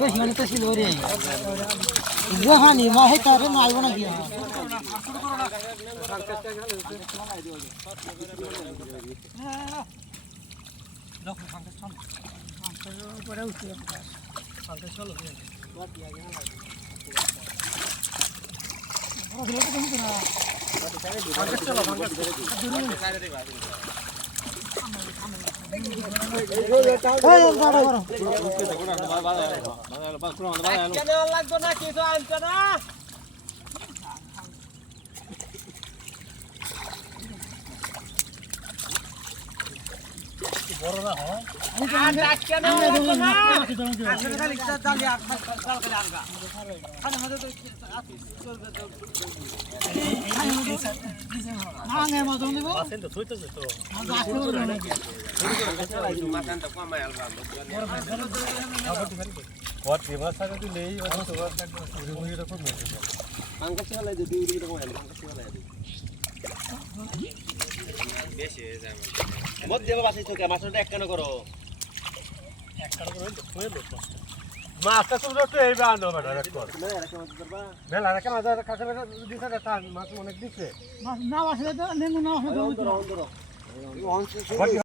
বেশ মানে তো ছিল রে জাহানি মাহে তারে নাইব না কি উপরে উঠে চলো লাগতো না কিছু আনছে না বড় না হয় আর ডাক্কা না লাগতো না আসলে খালি চালি আর চাল খালি আনগা খালি মধ্যে তো আছে আঙ্গে মত নিব পাশেন তো থইতেছে তো মাথাটা কমাই আলবা কত ভাষা যদি নেই ওটা তো ওটা পুরি রকম নেই আঙ্কা চালাই দে দুই রকম আলবা আঙ্কা চালাই দে বেশি যাবে মত দেবা বাসি তো মাছটা এক কান করো এক কান করো তো কই লো মাছটা সব তো এই বানো বেটা রেট কর মেলা রাখা মাছ কাছে দিছে তা মাছ অনেক দিছে মাছ না আসলে তো নেমু না আসলে